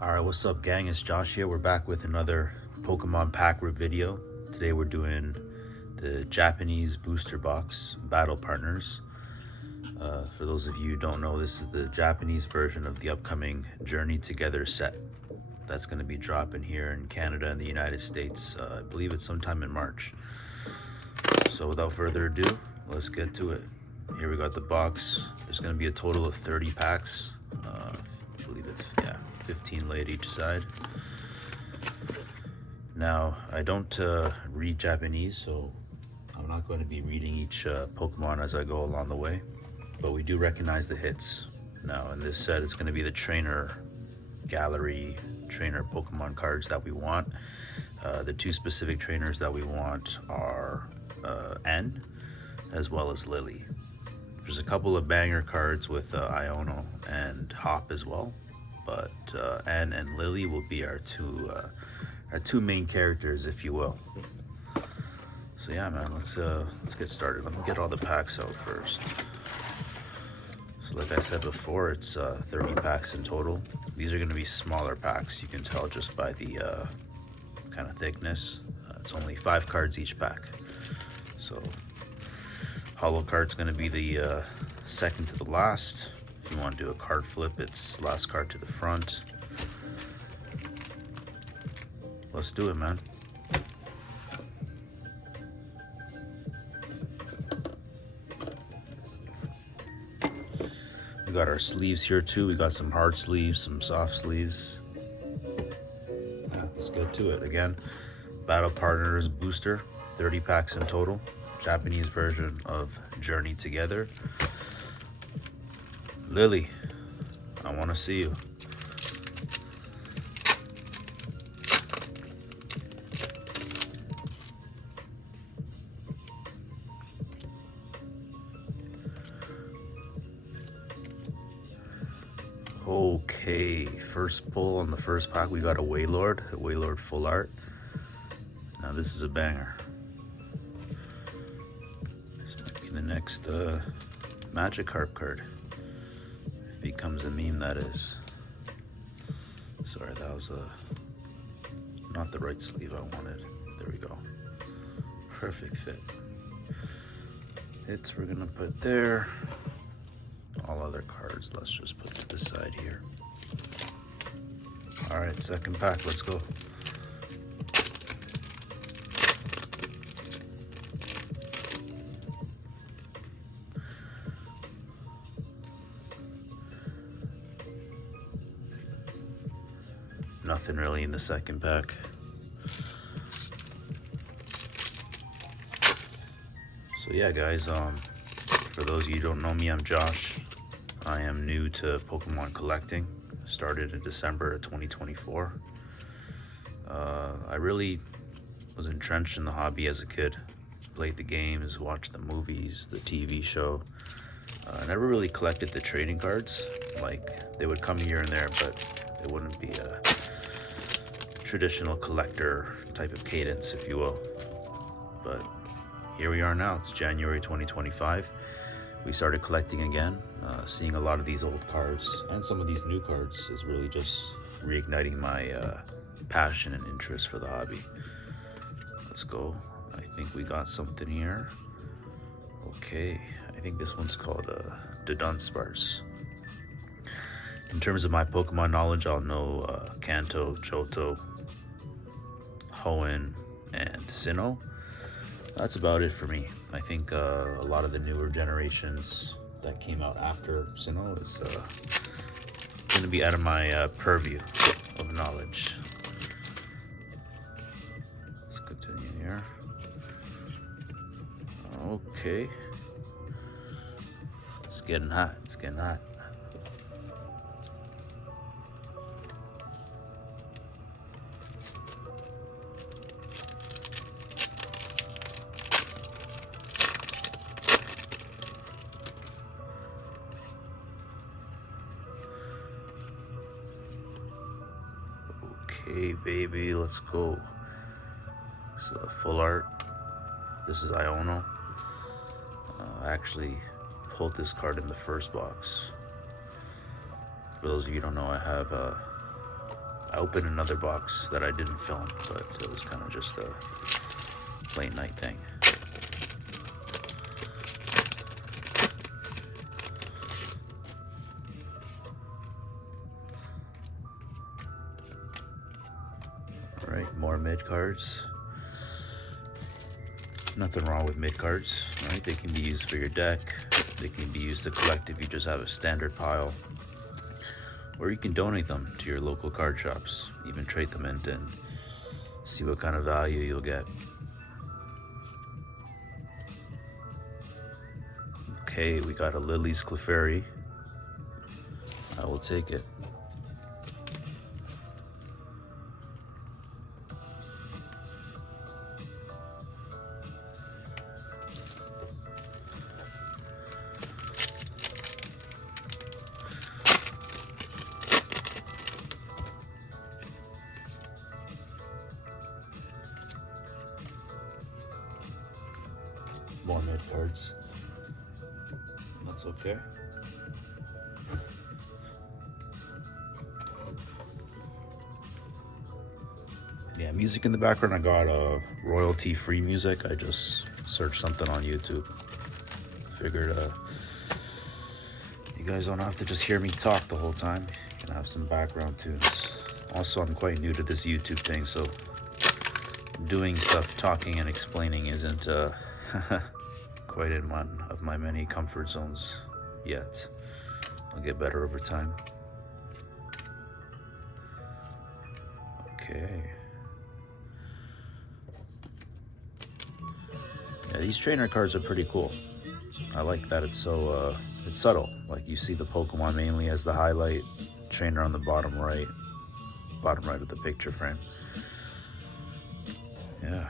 Alright, what's up gang? It's Josh here. We're back with another Pokemon pack rip video. Today we're doing the Japanese booster box battle partners. For those of you who don't know, this is the Japanese version of the upcoming Journey Together set. That's going to be dropping here in Canada and the United States. I believe it's sometime in March. So without further ado, let's get to it. Here we got the box. There's going to be a total of 30 packs. I believe it's 15 laid each side. Now I don't read Japanese, so I'm not going to be reading each Pokemon as I go along the way, but we do recognize the hits. Now in this set, it's going to be the trainer gallery trainer Pokemon cards that we want. The two specific trainers that we want are N as well as Lily. There's a couple of banger cards with Iono and Hop as well, but N and Lily will be our two main characters, if you will. So yeah, man, let's get started. Let me get all the packs out first. So like I said before, it's 30 packs in total. These are going to be smaller packs. You can tell just by the kind of thickness. It's only 5 cards each pack. So holo card's going to be the second to the last. If you want to do a card flip, it's last card to the front. Let's do it, man. We got our sleeves here too. We got some hard sleeves, some soft sleeves. Let's get to it. Again, Battle Partners booster, 30 packs in total. Japanese version of Journey Together. Lily, I want to see you. Okay, first pull on the first pack, we got a Wailord full art. Now this is a banger. This might be the next Magikarp card. If he becomes a meme, that is. Sorry, that was not the right sleeve I wanted. There we go. Perfect fit. Hits we're gonna put there. All other cards, let's just put to the side here. All right, second pack, let's go. Nothing really in the second pack. So yeah, guys, for those of you who don't know me, I'm Josh. I am new to Pokemon collecting. Started in December of 2024. I really was entrenched in the hobby as a kid. Played the games, watched the movies, the TV show. I never really collected the trading cards. Like, they would come here and there, but it wouldn't be a traditional collector type of cadence, if you will. But here we are now. It's January 2025. We started collecting again. Seeing a lot of these old cards and some of these new cards is really just reigniting my passion and interest for the hobby. Let's go. I think we got something here. Okay, I think this one's called the Dunsparce. In terms of my Pokemon knowledge, I'll know Kanto, Johto, Hoenn, and Sinnoh. That's about it for me. I think a lot of the newer generations that came out after Sinnoh is going to be out of my purview of knowledge. Let's continue here. Okay. It's getting hot. It's getting hot. Okay, baby, let's go. This is full art. This is Iono. I actually pulled this card in the first box. For those of you who don't know, I have I opened another box that I didn't film, but it was kind of just a late night thing. All right, more mid cards. Nothing wrong with mid cards, right? They can be used for your deck. They can be used to collect if you just have a standard pile. Or you can donate them to your local card shops. Even trade them in and see what kind of value you'll get. Okay, we got a Lily's Clefairy. I will take it. More mid cards. That's okay. Yeah, music in the background. I got royalty free music. I just searched something on YouTube. Figured you guys don't have to just hear me talk the whole time. You can have some background tunes. Also, I'm quite new to this YouTube thing, so doing stuff, talking and explaining isn't quite in one of my many comfort zones yet. I'll get better over time. Okay. Yeah, these trainer cards are pretty cool. I like that it's so it's subtle. Like you see the Pokemon mainly as the highlight, trainer on the bottom right of the picture frame. Yeah.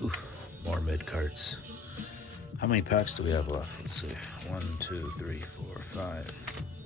Oof, more mid cards. How many packs do we have left? Let's see. 1, 2, 3, 4, 5.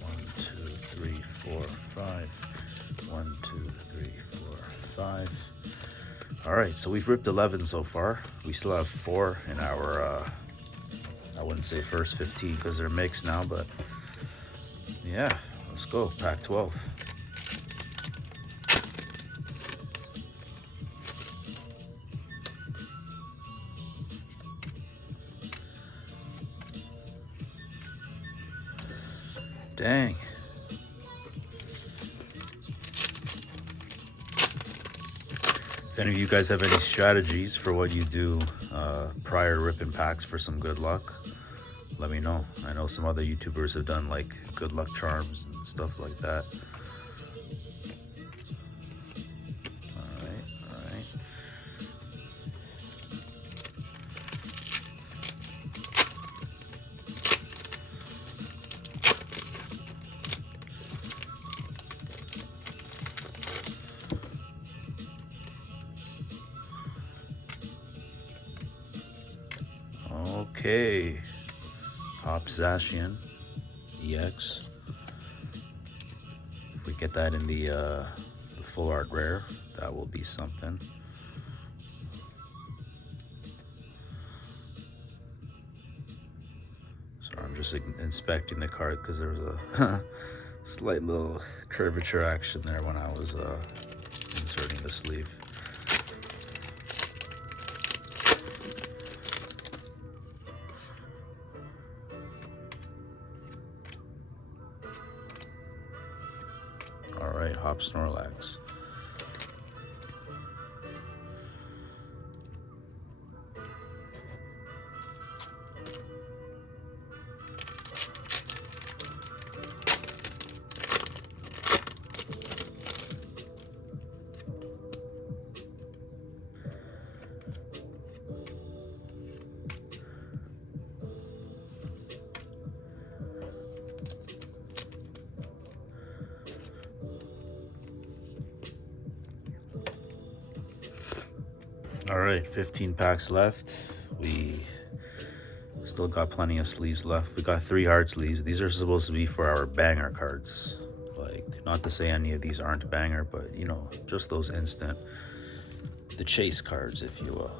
1, 2, 3, 4, 5. 1, 2, 3, 4, 5. All right, so we've ripped 11 so far. We still have 4 in our, I wouldn't say first 15 because they're mixed now, but yeah, let's go. Pack 12. Dang. If any of you guys have any strategies for what you do prior to ripping packs for some good luck, let me know. I know some other YouTubers have done like good luck charms and stuff like that. All right. Okay, Hop Zacian EX. If we get that in the full art rare, that will be something. So I'm just inspecting the card because there was a slight little curvature action there when I was inserting the sleeve. All right, Hop Snorlax. All right, 15 packs left. We still got plenty of sleeves left. We got 3 hard sleeves. These are supposed to be for our banger cards. Like, not to say any of these aren't banger, but you know, just those instant, the chase cards, if you will.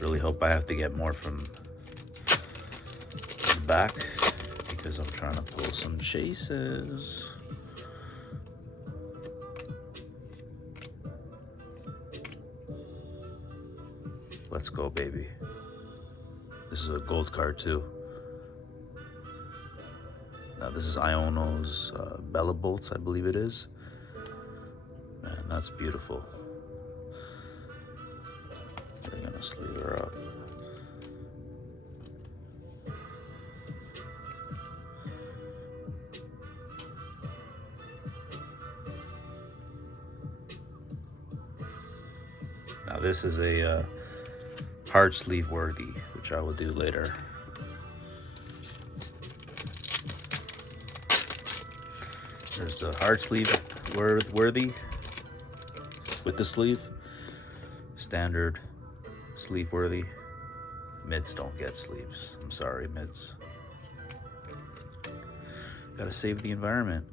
Really hope I have to get more from the back because I'm trying to pull some chases. Let's go, baby. This is a gold card too. Now this is Iono's Bella Bolts, I believe it is. Man, that's beautiful. We're gonna sleeve her up. Now this is a hard sleeve worthy, which I will do later. There's the hard sleeve worthy with the sleeve, standard sleeve worthy. Mids don't get sleeves. I'm sorry, mids. Gotta save the environment.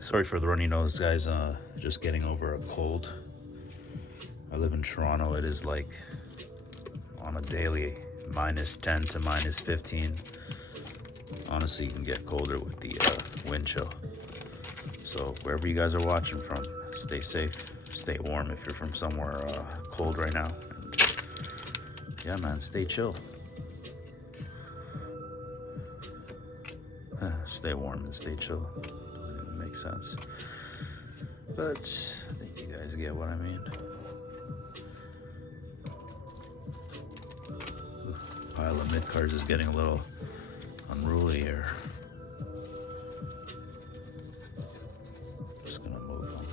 Sorry for the runny nose, guys. Just getting over a cold. I live in Toronto. It is like on a daily -10 to -15. Honestly, you can get colder with the wind chill. So wherever you guys are watching from, stay safe, stay warm if you're from somewhere cold right now. And yeah, man, stay chill. Stay warm and stay chill. Doesn't even make sense. But I think you guys get what I mean. Pile of mid cards is getting a little unruly here. Just gonna move them.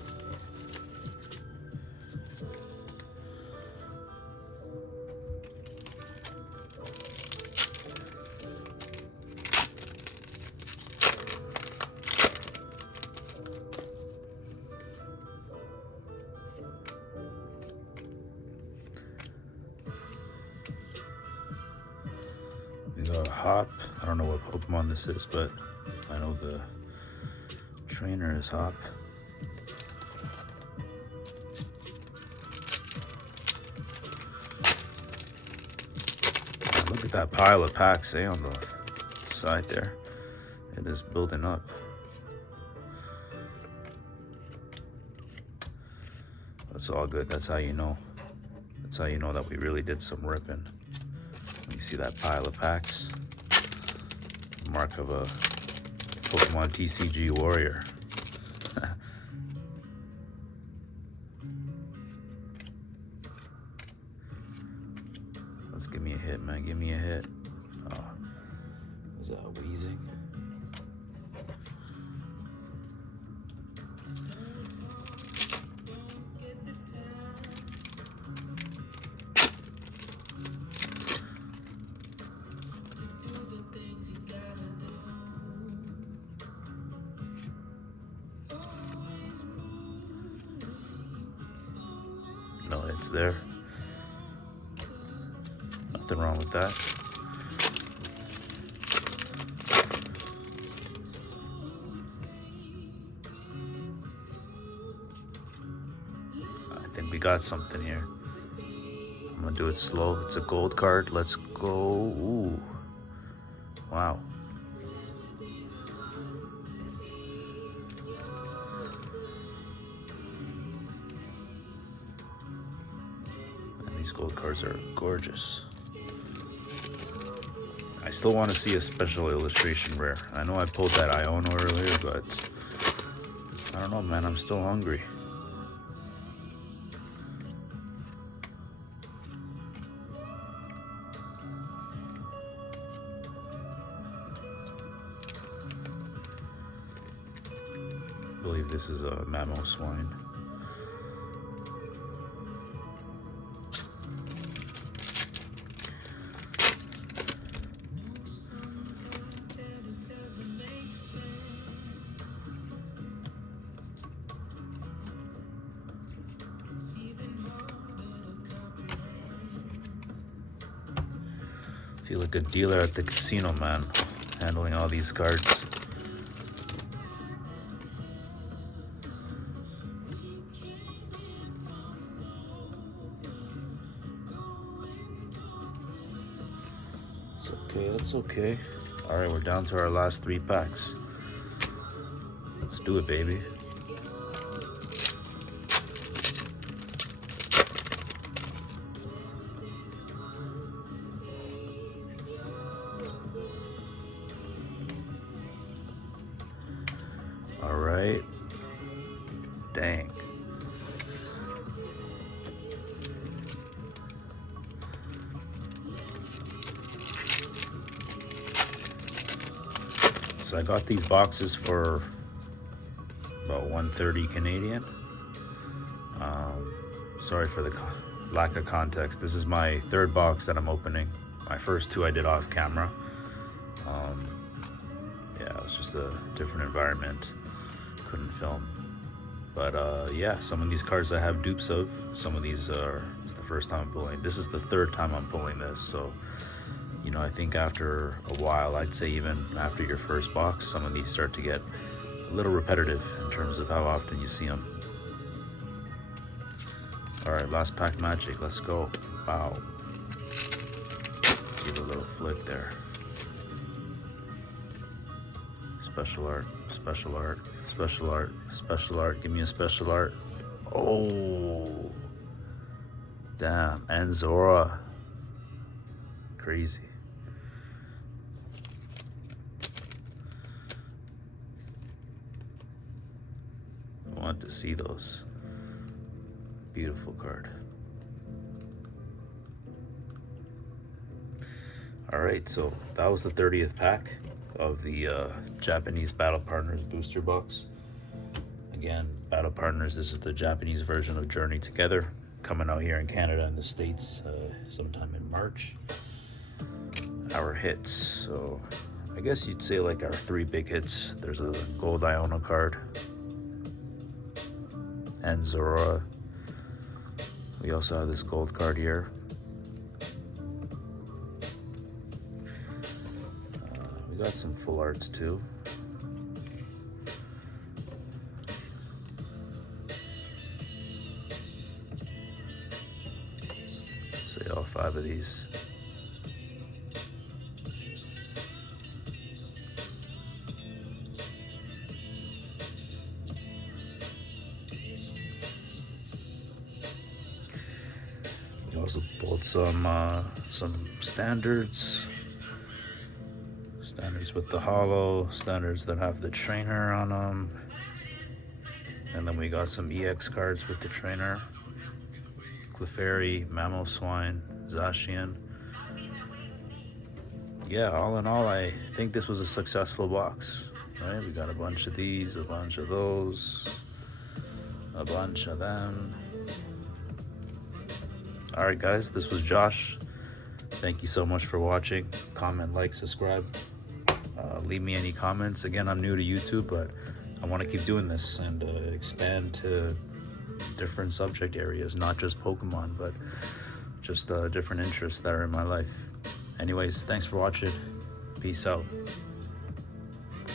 We got Hop. I don't know what Pokemon this is, but I know the trainer is Hop. Look at that pile of packs, on the side there. It is building up. It's all good. That's how you know. That's how you know that we really did some ripping. You see that pile of packs? Mark of a Pokemon TCG warrior. Let's give me a hit, man. Give me a hit. Oh, is that wheezing? No hits there. Nothing wrong with that. I think we got something here. I'm gonna do it slow. It's a gold card. Let's go. Ooh. Wow. These gold cards are gorgeous. I still want to see a special illustration rare. I know I pulled that Iono earlier, but I don't know, man. I'm still hungry. I believe this is a Mamoswine. Feel like a dealer at the casino, man. handling all these cards. It's okay, that's okay. All right, we're down to our last 3 packs. Let's do it, baby. All right. Dang. So I got these boxes for about 130 Canadian. Sorry for the lack of context. This is my 3rd box that I'm opening. My first 2 I did off camera. Yeah, it was just a different environment. Couldn't film. But yeah, some of these cards I have dupes of. Some of these it's the first time I'm pulling. This is the 3rd time I'm pulling this. So, you know, I think after a while, I'd say even after your first box, some of these start to get a little repetitive in terms of how often you see them. All right, last pack magic, let's go. Wow. Give a little flick there. Special art, special art, special art, special art. Give me a special art. Oh, damn, and Zora. Crazy. I want to see those. Beautiful card. All right, so that was the 30th pack of the Japanese Battle Partners booster box. Again, Battle Partners, this is the Japanese version of Journey Together, coming out here in Canada and the States sometime in March. Our hits, so I guess you'd say like our 3 big hits. There's a gold Iona card and Zora. We also have this gold card here. We got some full arts too. Say all 5 of these. We also pulled some standards. Standards with the hollow, standards that have the trainer on them. And then we got some EX cards with the trainer. Clefairy, Mamoswine, Zacian. Yeah, all in all, I think this was a successful box. Right? We got a bunch of these, a bunch of those, a bunch of them. All right, guys, this was Josh. Thank you so much for watching. Comment, like, subscribe. Leave me any comments. Again, I'm new to YouTube, but I want to keep doing this and expand to different subject areas, not just Pokemon, but just different interests that are in my life. Anyways, thanks for watching. Peace out.